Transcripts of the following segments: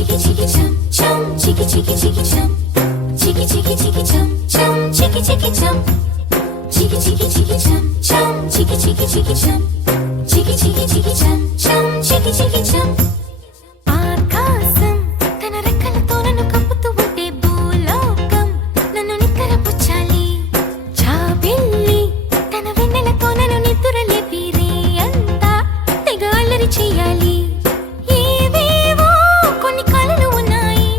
chiki chiki chum chum, chiki chiki chiki chum, chiki chiki chiki chum chum, chiki chiki chum, chiki chiki chiki chum chum, chiki chiki chiki chum, chiki chiki chiki chum chum, chiki chiki chum. ఆకాశం తన రెక్కలతో నన్ను కప్పుతూ ఉంటే భూలోకం నన్ను నిక్కరపుచ్చాలి. జాబిల్లి తన వెన్నెలతో నన్ను నిద్రలేపి రే అంతా తెగ అల్లరి చెయ్యాలి. ఏవేవో కొన్ని కలలు ఉన్నాయి,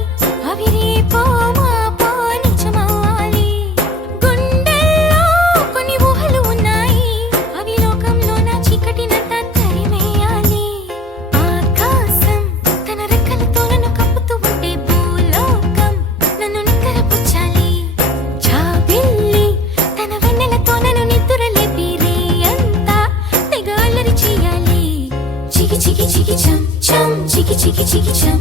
అవి రేపో మాపో నిజమవ్వాలి. గుండెల్లో కొన్ని ఊహలు ఉన్నాయి, అవి లోకంలో నా చీకటినంతా తరిమేయాలి. ఆకాశం తన రెక్కలతో నన్ను కప్పుతూ ఉంటే భూలోకం నన్ను నిక్కరపుచ్చాలి. జాబిల్లి తన వెన్నెలతో నన్ను నిద్రలేపి రే అంతా తెగ అల్లరి చెయ్యాలి. చికి చికి చికి చం చం, చికి చికి చికి చం,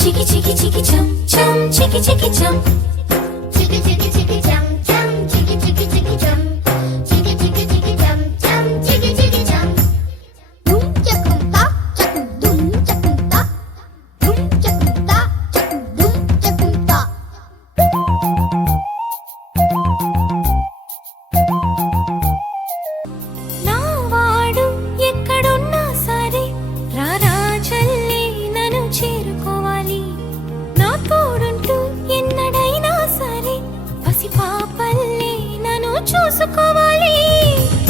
చికి చికి చికి చం చం, చికి చికి చం. Chiki chiki chiki chum chum, chiki chiki chiki chum, chiki chiki chiki chum chum, chiki chiki chum. Dum chakum ta, chakum dum chakum ta, dum chakum ta, chakum dum chakum ta. నా వాడు ఎక్కడున్నా సరే రారాజల్లే నన్ను చేరుకోవాలి. నా తోడుంటూ ఎన్నడైనా సరే పసిపాపల్లే నన్ను చూసుకోవాలి.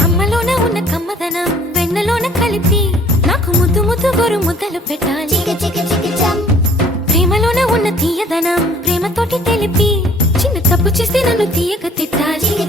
అమ్మలోన ఉన్న కమ్మదనం వెన్నలోన కలిపి నాకు ముద్దు ముద్దు గొరు ముద్దలు పెట్టాలి. Chiki chiki chiki chum, ప్రేమలోన ఉన్న తీయదనం ప్రేమతోటి తెలిపి చిన్న తప్పు చేస్తే నన్ను తీయక తిట్టాలి. chiki